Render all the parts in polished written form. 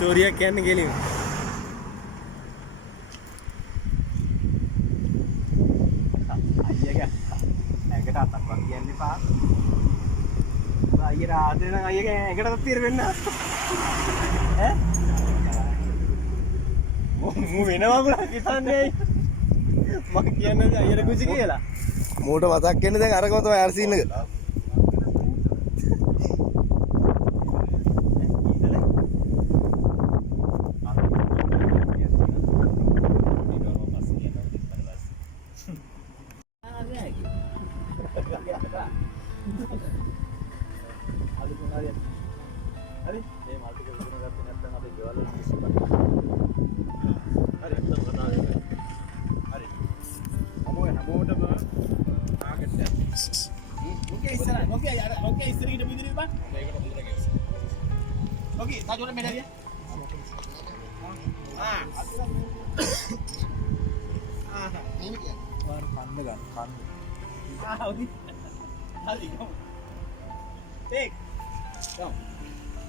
ස්ටෝරියක් කියන්න ගෙලින්. අයියගේ ඇඟට අතක්වත් කියන්න එපා. අයියට ආදරේ නම් අයියගේ ඇඟටත් తీර වෙන්න. ඈ? මු වෙනවා බුණා කිසන්නේ. මම කියන්නේ අයියට කුචි කියලා. මූට මතක් වෙන්නේ දැන් අරගම තමයි ආර් සීන් එක. හරි මේ මාල්ටික විකුණ ගත්තේ නැත්නම් අපි ගෙවල් වල කිසි බක් හරි හරි හැමෝටම ටාගට් එක ඔකේ ඉස්සරහ ඔකේ යාර ඔකේ ඉස්සරහින් බින්දිරි බං මේකට හොඳට ගෙස් ඔකේ තාජෝට මෙලවිය මේ කියන්නේ වාර කන්න ගන්න කන්න හරි හරි කොහොම ටේක් කොහොම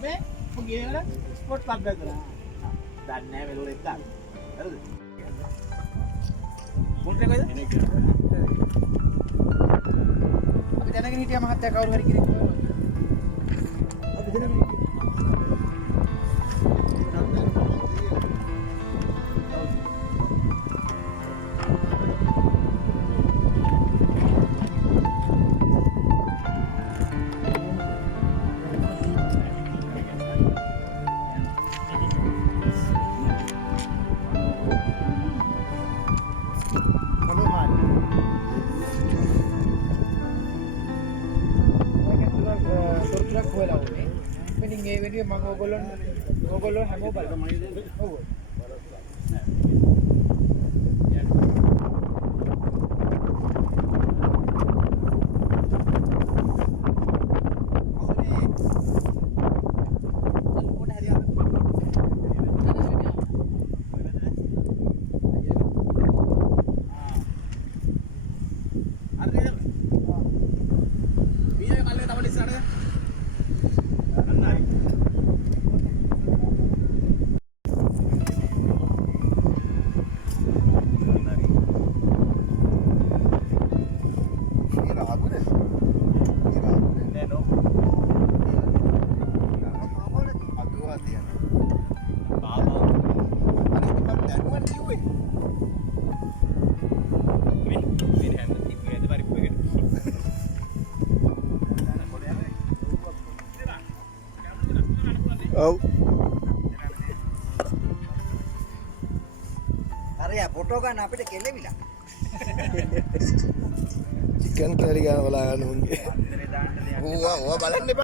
මේ පුගේල ස්පොට් ක්ලබ් එකට දැන් නෑ මෙලොර එක දාන්න හරිද මොන්ටේ කොයිද අපි දැනගෙන හිටියා මහත්තයා කවුරු හරි කෙනෙක් අපි දැනගෙන හිටියා Hola, oke. Mending ini video mang ogolon hamo bal. Oh. Oh. අර යා ෆොටෝ ගන්න අපිට කෙලෙවිලා. චිකන් කරි ගාන බලා ගන්න උන්ගේ. ඌවා බලන්න එපා.